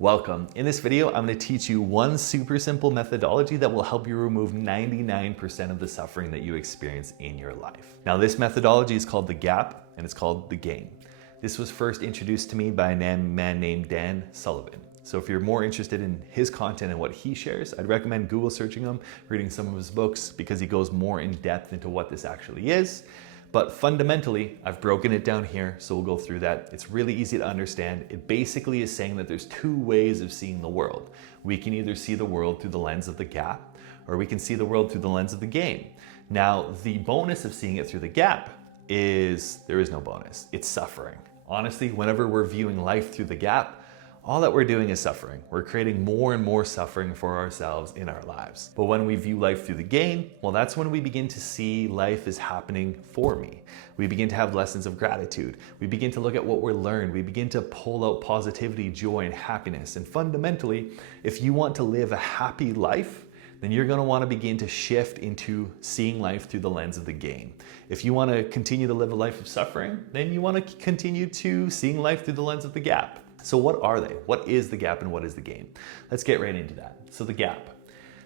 Welcome. In this video, I'm going to teach you one super simple methodology that will help you remove 99% of the suffering that you experience in your life. Now, this methodology is called the GAP and it's called the GAIN. This was first introduced to me by a man named Dan Sullivan. So if you're more interested in his content and what he shares, I'd recommend Google searching him, reading some of his books, because he goes more in depth into what this actually is. But fundamentally, I've broken it down here, so we'll go through that. It's really easy to understand. It basically is saying that there's two ways of seeing the world. We can either see the world through the lens of the gap, or we can see the world through the lens of the gain. Now, the bonus of seeing it through the gap is there is no bonus. It's suffering. Honestly, whenever we're viewing life through the gap, all that we're doing is suffering. We're creating more and more suffering for ourselves in our lives. But when we view life through the gain, well, that's when we begin to see life is happening for me. We begin to have lessons of gratitude. We begin to look at what we're learned. We begin to pull out positivity, joy, and happiness. And fundamentally, if you want to live a happy life, then you're going to want to begin to shift into seeing life through the lens of the gain. If you want to continue to live a life of suffering, then you want to continue to seeing life through the lens of the gap. So what are they? What is the gap and what is the gain? Let's get right into that. So the gap.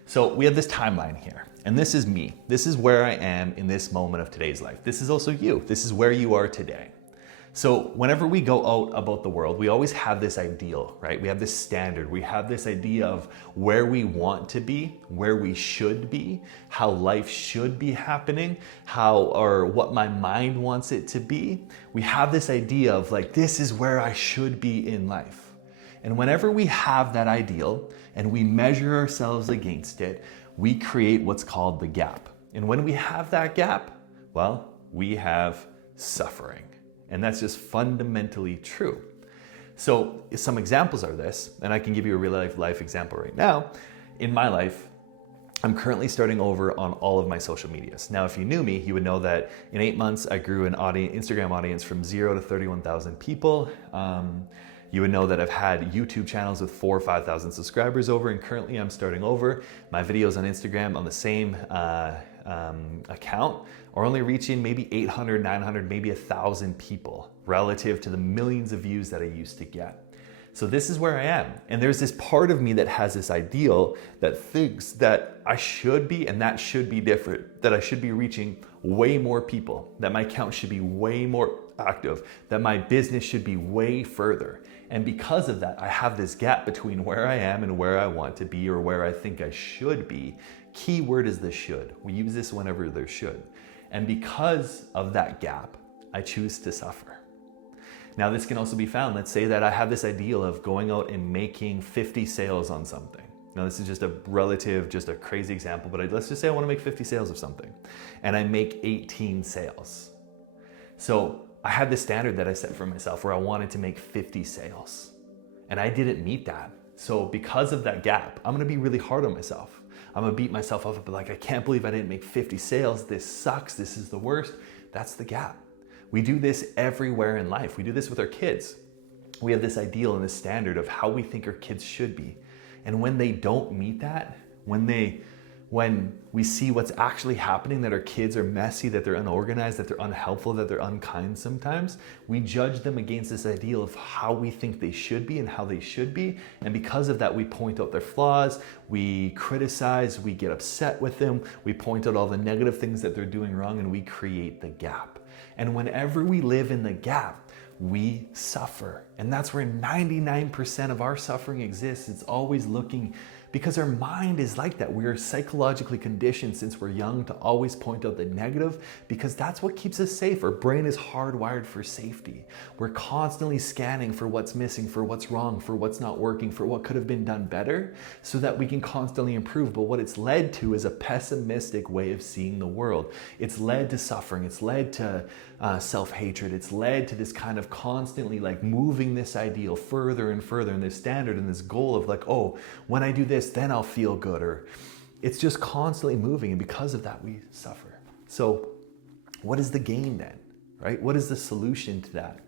So we have this timeline here, and this is me. This is where I am in this moment of today's life. This is also you. This is where you are today. So whenever we go out about the world, we always have this ideal, right? We have this standard. We have this idea of where we want to be, where we should be, how life should be happening, or what my mind wants it to be. We have this idea of like, this is where I should be in life. And whenever we have that ideal and we measure ourselves against it, we create what's called the gap. And when we have that gap, well, we have suffering. And that's just fundamentally true. So some examples are this, and I can give you a real life example right now. In my life, I'm currently starting over on all of my social medias. Now, if you knew me, you would know that in 8 months, I grew an Instagram audience from 0 to 31,000 people. You would know that I've had YouTube channels with 4,000 or 5,000 subscribers over, and currently I'm starting over. My videos on Instagram on the same account are only reaching maybe 800, 900, maybe 1,000 people relative to the millions of views that I used to get. So this is where I am. And there's this part of me that has this ideal that thinks that I should be, and that should be different, that I should be reaching way more people, that my account should be way more active, that my business should be way further. And because of that, I have this gap between where I am and where I want to be, or where I think I should be. Key word is the should. We use this whenever there should. And because of that gap, I choose to suffer. Now, this can also be found. Let's say that I have this ideal of going out and making 50 sales on something. Now, this is just a crazy example, but let's just say I want to make 50 sales of something, and I make 18 sales. So I had this standard that I set for myself where I wanted to make 50 sales, and I didn't meet that. So because of that gap, I'm going to be really hard on myself. I'm going to beat myself up and be like, I can't believe I didn't make 50 sales. This sucks. This is the worst. That's the gap. We do this everywhere in life. We do this with our kids. We have this ideal and this standard of how we think our kids should be. And when they don't meet that, when we see what's actually happening, that our kids are messy, that they're unorganized, that they're unhelpful, that they're unkind sometimes, we judge them against this ideal of how we think they should be and how they should be. And because of that, we point out their flaws, we criticize, we get upset with them, we point out all the negative things that they're doing wrong, and we create the gap. And whenever we live in the gap, we suffer. And that's where 99% of our suffering exists. It's always looking, because our mind is like that. We are psychologically conditioned since we're young to always point out the negative, because that's what keeps us safe. Our brain is hardwired for safety. We're constantly scanning for what's missing, for what's wrong, for what's not working, for what could have been done better, so that we can constantly improve. But what it's led to is a pessimistic way of seeing the world. It's led to suffering. It's led to self-hatred. It's led to this kind of constantly like moving this ideal further and further, and this standard and this goal of like, oh, when I do this, then I'll feel good. Or it's just constantly moving, and because of that, we suffer. So what is the gain then, right? What is the solution to that?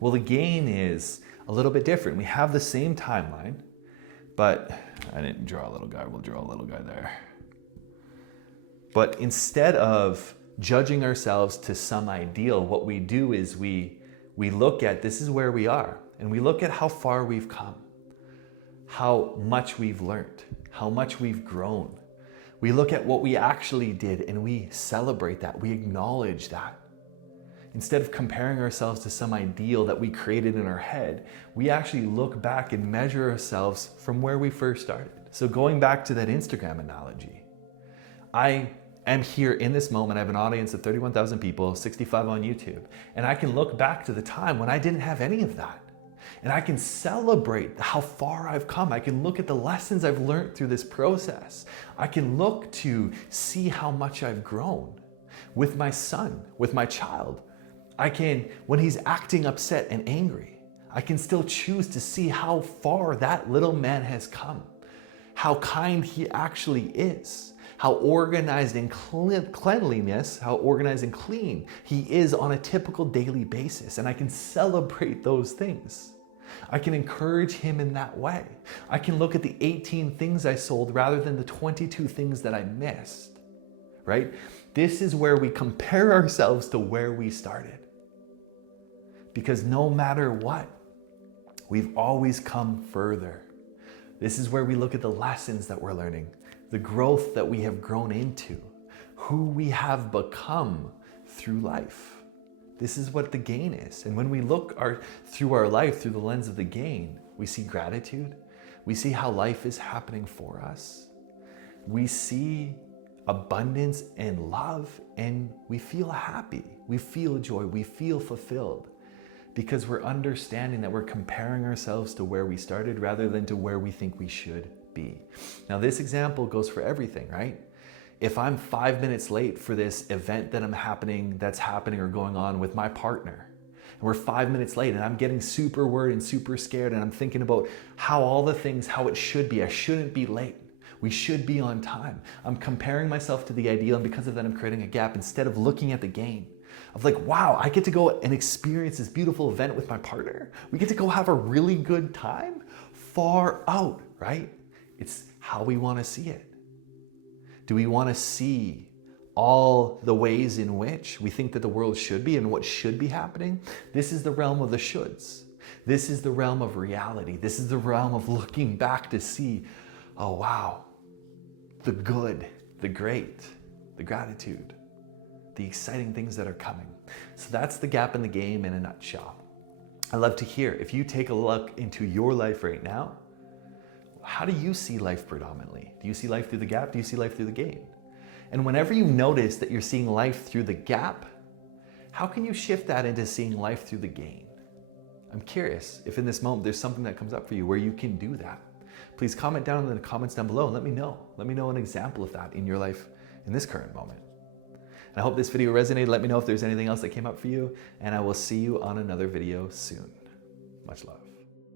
Well, the gain is a little bit different. We have the same timeline, but I didn't draw a little guy. We'll draw a little guy there. But instead of judging ourselves to some ideal, what we do is we look at, this is where we are, and we look at how far we've come. how much we've learned, how much we've grown. We look at what we actually did and we celebrate that, we acknowledge that. Instead of comparing ourselves to some ideal that we created in our head, we actually look back and measure ourselves from where we first started. So going back to that Instagram analogy, I am here in this moment. I have an audience of 31,000 people, 65 on YouTube, and I can look back to the time when I didn't have any of that. And I can celebrate how far I've come. I can look at the lessons I've learned through this process. I can look to see how much I've grown with my son, with my child. I can, when he's acting upset and angry, I can still choose to see how far that little man has come, how kind he actually is, how organized and cleanliness, how organized and clean he is on a typical daily basis. And I can celebrate those things. I can encourage him in that way. I can look at the 18 things I sold rather than the 22 things that I missed, right? This is where we compare ourselves to where we started. Because no matter what, we've always come further. This is where we look at the lessons that we're learning, the growth that we have grown into, who we have become through life. This is what the gain is. And when we look through our life through the lens of the gain, we see gratitude. We see how life is happening for us. We see abundance and love, and we feel happy. We feel joy. We feel fulfilled. Because we're understanding that we're comparing ourselves to where we started rather than to where we think we should be. Now, this example goes for everything, right? If I'm 5 minutes late for this event that's happening or going on with my partner, and we're 5 minutes late and I'm getting super worried and super scared and I'm thinking about how it should be. I shouldn't be late. We should be on time. I'm comparing myself to the ideal, and because of that, I'm creating a gap instead of looking at the gain. Of like, wow, I get to go and experience this beautiful event with my partner. We get to go have a really good time. Far out, right? It's how we want to see it. Do we want to see all the ways in which we think that the world should be and what should be happening? This is the realm of the shoulds. This is the realm of reality. This is the realm of looking back to see, oh wow, the good, the great, the gratitude, the exciting things that are coming. So that's the gap in the game in a nutshell. I love to hear, if you take a look into your life right now, how do you see life predominantly? Do you see life through the gap? Do you see life through the gain? And whenever you notice that you're seeing life through the gap, how can you shift that into seeing life through the gain? I'm curious if in this moment there's something that comes up for you where you can do that. Please comment down in the comments down below and let me know. Let me know an example of that in your life in this current moment. And I hope this video resonated. Let me know if there's anything else that came up for you, and I will see you on another video soon. Much love.